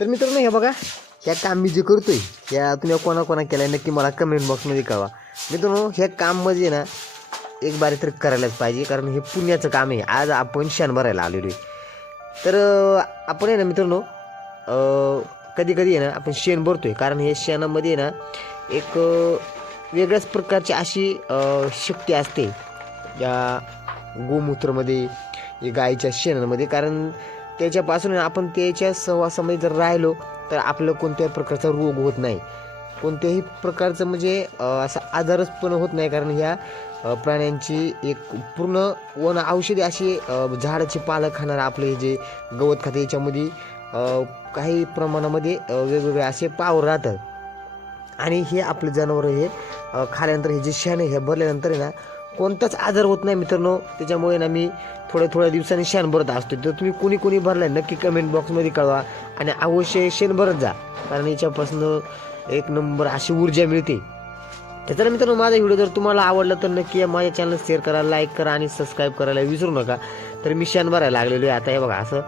तर मित्रांनो हे बघा हे काम मी जे करतोय या तुम्ही कोणाकोणा केलं आहे नक्की मला कमेंट बॉक्समध्ये कळवा. मित्रांनो ह्या काम म्हणजे ना एक बारी तर करायलाच पाहिजे कारण हे पुण्याचं काम आहे. आज आपण शेण भरायला आलेलो आहे. तर आपण आहे ना मित्रांनो कधी कधी आहे ना आपण शेण भरतो आहे कारण हे शेणामध्ये आहे ना एक वेगळ्याच प्रकारची अशी शक्ती असते या गोमूत्रामध्ये या गाईच्या शेणामध्ये. कारण त्याच्यापासून आपण त्याच्या सहवासामध्ये जर राहिलो तर आपलं कोणत्याही प्रकारचा रोग होत नाही. कोणत्याही प्रकारचं म्हणजे असा आजारच पण होत नाही कारण ह्या प्राण्यांची एक पूर्ण वन औषधी अशी झाडाचे झाडाची पालं आपलं हे जे गवत खाते याच्यामध्ये काही प्रमाणामध्ये वेगवेगळे असे पावर राहतात. आणि हे आपले जनावर हे खाल्यानंतर हे जे शेण हे भरल्यानंतर आहे ना कोणताच आजार होत नाही मित्रांनो. त्याच्यामुळे ना मी थोड्या थोड्या दिवसांनी शेण भरत असतो तर तुम्ही कोणी कोणी भरलाय नक्की कमेंट बॉक्समध्ये कळवा आणि अवश्य शेण भरत जा. कारण याच्यापासून एक नंबर अशी ऊर्जा मिळते. तर मित्रांनो माझा व्हिडिओ जर तुम्हाला आवडला तर नक्की माझ्या चॅनल शेअर करा लाईक करा आणि सबस्क्राईब करायला विसरू नका. तर मी शेण भरायला लागलेलो आहे. आता हे बघा असं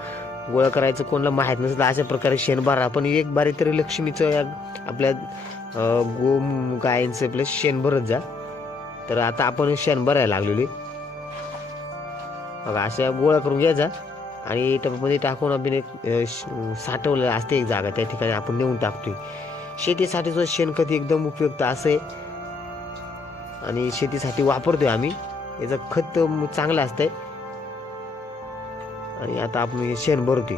गोळा करायचं कोणाला माहीत नसतं तर अशा प्रकारे शेण भरा पण एक बारी तरी लक्ष्मीचं या आपल्या गो गायींचं आपलं शेण भरत जा. तर आता आपण शेण भरायला लागलेली. आहे बघा अशा गोळा करून घ्यायचा आणि टपामध्ये टाकून आपण एक साठवलेलं असते एक जागा त्या ठिकाणी आपण नेऊन टाकतोय. शेतीसाठीचं शेणखत एकदम उपयुक्त असं आहे. आणि शेतीसाठी वापरतोय आम्ही. याचं खत चांगलं असतंय. आणि आता आपण हे शेण भरतोय.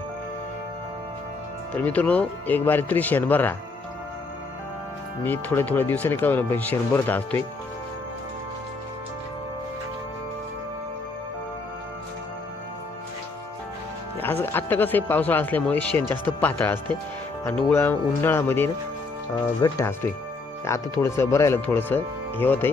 तर मित्रांनो एक बारी तरी शेण भरा. मी थोड्या थोड्या दिवसांनी काय पण शेण भरत असतोय. आज आत्ता कसं आहे पावसाळा असल्यामुळे शेण जास्त पातळ असते आणि उळा उन्हाळ्यामध्ये ना अं, घट्ट असतोय. आता थोडंसं बरायला थोडंसं हे होतंय.